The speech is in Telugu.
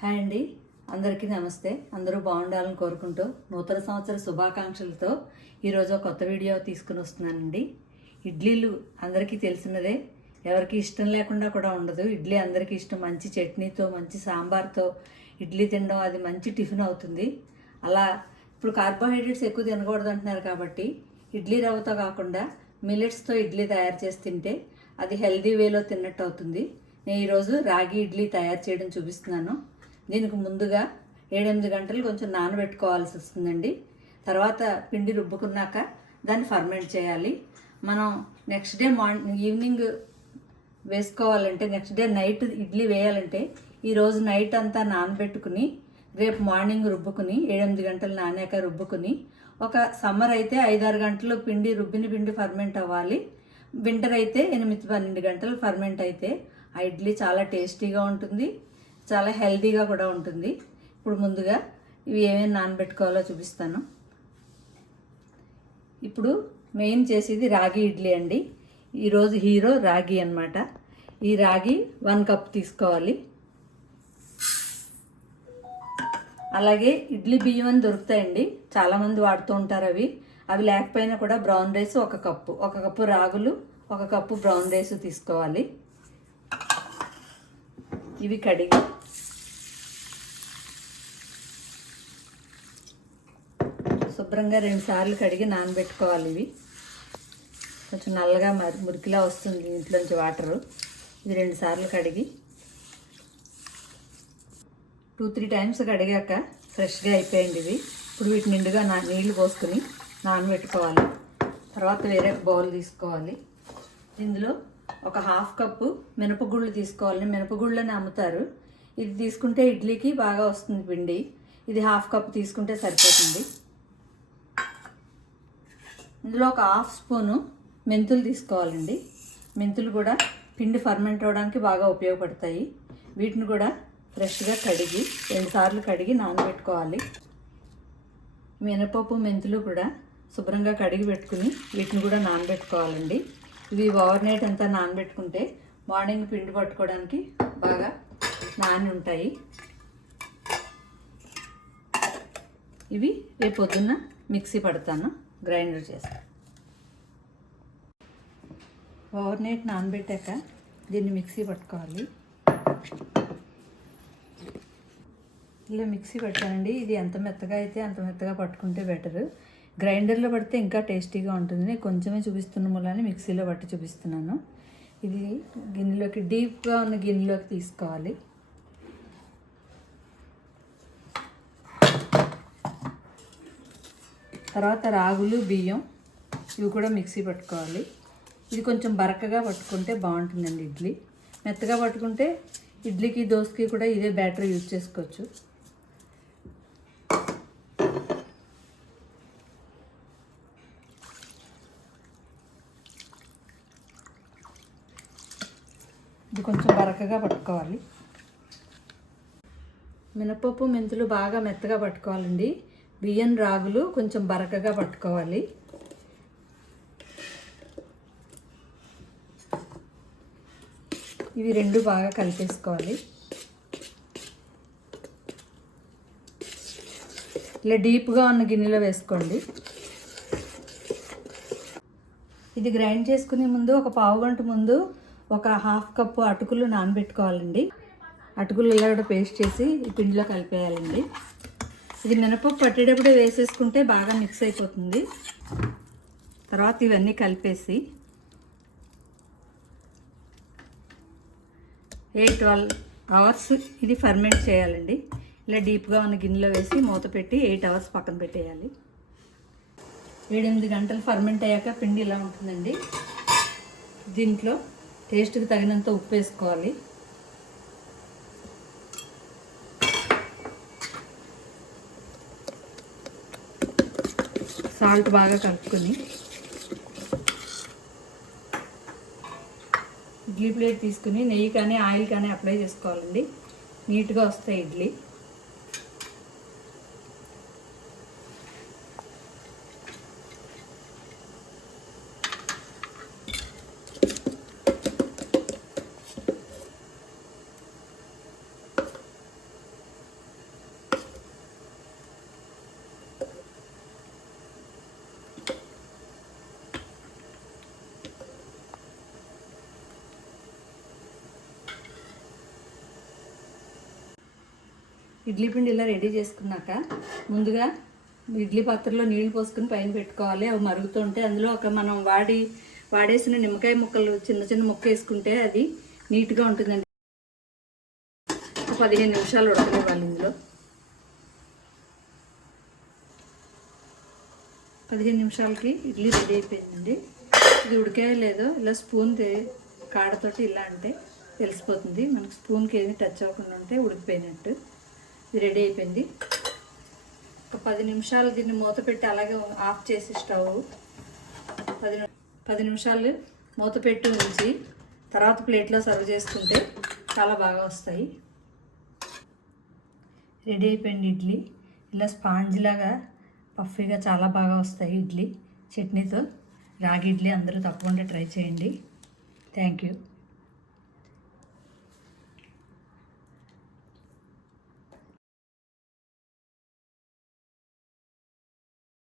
హాయ్ అండి, అందరికీ నమస్తే. అందరూ బాగుండాలని కోరుకుంటూ నూతన సంవత్సర శుభాకాంక్షలతో ఈరోజు ఒక కొత్త వీడియో తీసుకుని వస్తున్నానండి. ఇడ్లీలు అందరికీ తెలిసినదే, ఎవరికి ఇష్టం లేకుండా కూడా ఉండదు. ఇడ్లీ అందరికీ ఇష్టం. మంచి చట్నీతో, మంచి సాంబార్తో ఇడ్లీ తినడం అది మంచి టిఫిన్ అవుతుంది. అలా ఇప్పుడు కార్బోహైడ్రేట్స్ ఎక్కువ తినకూడదు అంటున్నారు కాబట్టి ఇడ్లీ రవ్వతో కాకుండా మిల్లెట్స్తో ఇడ్లీ తయారు చేసి తింటే అది హెల్దీ వేలో తిన్నట్టు అవుతుంది. నేను ఈరోజు రాగి ఇడ్లీ తయారు చేయడం చూపిస్తున్నాను. దీనికి ముందుగా 7-8 గంటలు కొంచెం నానబెట్టుకోవాల్సి వస్తుందండి. తర్వాత పిండి రుబ్బుకున్నాక దాన్ని ఫర్మెంట్ చేయాలి. మనం నెక్స్ట్ డే ఈవినింగ్ వేసుకోవాలంటే, నెక్స్ట్ డే నైట్ ఇడ్లీ వేయాలంటే ఈరోజు నైట్ అంతా నానబెట్టుకుని రేపు మార్నింగ్ రుబ్బుకుని 7-8 గంటలు నానాక రుబ్బుకుని, ఒక సమ్మర్ అయితే 5-6 గంటలు రుబ్బిన పిండి ఫర్మెంట్ అవ్వాలి. వింటర్ అయితే 8-12 గంటలు ఫర్మెంట్ అయితే ఆ ఇడ్లీ చాలా టేస్టీగా ఉంటుంది, చాలా హెల్తీగా కూడా ఉంటుంది. ఇప్పుడు ముందుగా ఇవి ఏమేమి నానబెట్టుకోవాలో చూపిస్తాను. ఇప్పుడు మెయిన్ చేసేది రాగి ఇడ్లీ అండి. ఈరోజు హీరో రాగి అన్నమాట. ఈ రాగి 1 కప్ తీసుకోవాలి. అలాగే ఇడ్లీ బియ్యం అని దొరుకుతాయండి, చాలామంది వాడుతూ ఉంటారు. అవి లేకపోయినా కూడా బ్రౌన్ రైస్ 1 కప్పు, 1 కప్పు రాగులు, 1 కప్పు బ్రౌన్ రైస్ తీసుకోవాలి. ఇవి కడిగి శుభ్రంగా 2 సార్లు కడిగి నానబెట్టుకోవాలి. ఇవి కొంచెం నల్లగా మురికిలా వస్తుంది ఇంట్లోంచి వాటరు. ఇది 2 సార్లు కడిగి 2-3 టైమ్స్ కడిగాక ఫ్రెష్గా అయిపోయింది ఇవి. ఇప్పుడు వీటి నిండుగా నీళ్లు పోసుకుని నానబెట్టుకోవాలి. తర్వాత వేరే బౌల్ తీసుకోవాలి. ఇందులో ఒక 1/2 కప్పు మినపగుళ్ళు తీసుకోవాలి. మినపగుళ్ళని అమ్ముతారు. ఇది తీసుకుంటే ఇడ్లీకి బాగా వస్తుంది పిండి. ఇది 1/2 కప్పు తీసుకుంటే సరిపోతుంది. ఇందులో ఒక 1/2 స్పూను మెంతులు తీసుకోవాలండి. మెంతులు కూడా పిండి ఫర్మెంట్ అవ్వడానికి బాగా ఉపయోగపడతాయి. వీటిని కూడా ఫ్రెష్గా కడిగి 2 సార్లు కడిగి నానబెట్టుకోవాలి. మినపప్పు మెంతులు కూడా శుభ్రంగా కడిగి పెట్టుకుని వీటిని కూడా నానబెట్టుకోవాలండి. ఇవి ఓవర్ నైట్ అంతా నానబెట్టుకుంటే మార్నింగ్ పిండి పట్టుకోవడానికి బాగా నాని ఉంటాయి. ఇవి రేపు పొద్దున్న మిక్సీ పడతాను, గ్రైండర్ చేస్తాను. ఓవర్ నైట్ నానబెట్టాక దీన్ని మిక్సీ పట్టుకోవాలి. ఇలా మిక్సీ పెట్టానండి. ఇది ఎంత మెత్తగా అయితే అంత మెత్తగా పట్టుకుంటే బెటరు. గ్రైండర్లో పడితే ఇంకా టేస్టీగా ఉంటుంది. నేను కొంచెమే చూపిస్తున్న మూలాన్ని మిక్సీలో పట్టి చూపిస్తున్నాను. ఇది గిన్నెలోకి, డీప్గా ఉన్న గిన్నెలోకి తీసుకోవాలి. తర్వాత రాగులు, బియ్యం ఇవి కూడా మిక్సీ పట్టుకోవాలి. ఇది కొంచెం బరకగా పట్టుకుంటే బాగుంటుందండి ఇడ్లీ. మెత్తగా పట్టుకుంటే ఇడ్లీకి, దోసకి కూడా ఇదే బ్యాటర్ యూజ్ చేసుకోవచ్చు. ఇది కొంచెం బరకగా పట్టుకోవాలి. మినపప్పు, మెంతులు బాగా మెత్తగా పట్టుకోవాలండి. బియ్యం, రాగులు కొంచెం బరకగా పట్టుకోవాలి. ఇవి 2 బాగా కలిపేసుకోవాలి. ఇలా డీప్గా ఉన్న గిన్నెలో వేసుకోండి. ఇది గ్రైండ్ చేసుకునే ముందు ఒక 1/2 గంట ముందు ఒక 1/2 కప్పు అటుకులు నానబెట్టుకోవాలండి. అటుకులు ఇలా కూడా పేస్ట్ చేసి ఈ పిండిలో కలిపేయాలండి. ఇది మినపప్పు పట్టేటప్పుడే వేసేసుకుంటే బాగా మిక్స్ అయిపోతుంది. తర్వాత ఇవన్నీ కలిపేసి 8-12 అవర్స్ ఇది ఫర్మెంట్ చేయాలండి. ఇలా డీప్గా ఉన్న గిన్నెలో వేసి మూత పెట్టి 8 అవర్స్ పక్కన పెట్టేయాలి. 7-8 గంటలు ఫర్మెంట్ అయ్యాక పిండి ఇలా ఉంటుందండి. దీంట్లో టేస్ట్కి తగినంత ఉప్పు వేసుకోవాలి. సాల్ట్ బాగా కలుపుకొని ఇడ్లీ ప్లేట్ తీసుకుని నెయ్యి కానీ ఆయిల్ కానీ అప్లై చేసుకోవాలండి. నీట్గా వస్తాయి ఇడ్లీ. ఇడ్లీ పిండి ఇలా రెడీ చేసుకున్నాక ముందుగా ఇడ్లీ పాత్రలో నీళ్లు పోసుకుని పైన పెట్టుకోవాలి. అవి మరుగుతుంటే అందులో మనం వాడేసిన నిమ్మకాయ ముక్కలు చిన్న చిన్న ముక్క వేసుకుంటే అది నీట్గా ఉంటుందండి. 15 నిమిషాలు ఉడకనివ్వాలి. ఇందులో 15 నిమిషాలకి ఇడ్లీ రెడీ అయిపోయిందండి. ఇది ఉడికే లేదో ఇలా స్పూన్ కాడతోటి ఇలా అంటే తెలిసిపోతుంది. మనకు స్పూన్కి ఏమి టచ్ అవ్వకుండా ఉంటే ఉడికిపోయినట్టు. ఇది రెడీ అయిపోయింది. ఒక 10 నిమిషాలు దీన్ని మూత పెట్టి అలాగే ఆఫ్ చేసి స్టవ్ 10 నిమిషాలు మూత పెట్టి ఉంచి తర్వాత ప్లేట్లో సర్వ్ చేసుకుంటే చాలా బాగా వస్తాయి. రెడీ అయిపోయింది ఇడ్లీ. ఇలా స్పాంజ్ లాగా పఫీగా చాలా బాగా వస్తాయి ఇడ్లీ చట్నీతో. రాగి ఇడ్లీ అందరూ తప్పకుండా ట్రై చేయండి. Thank you.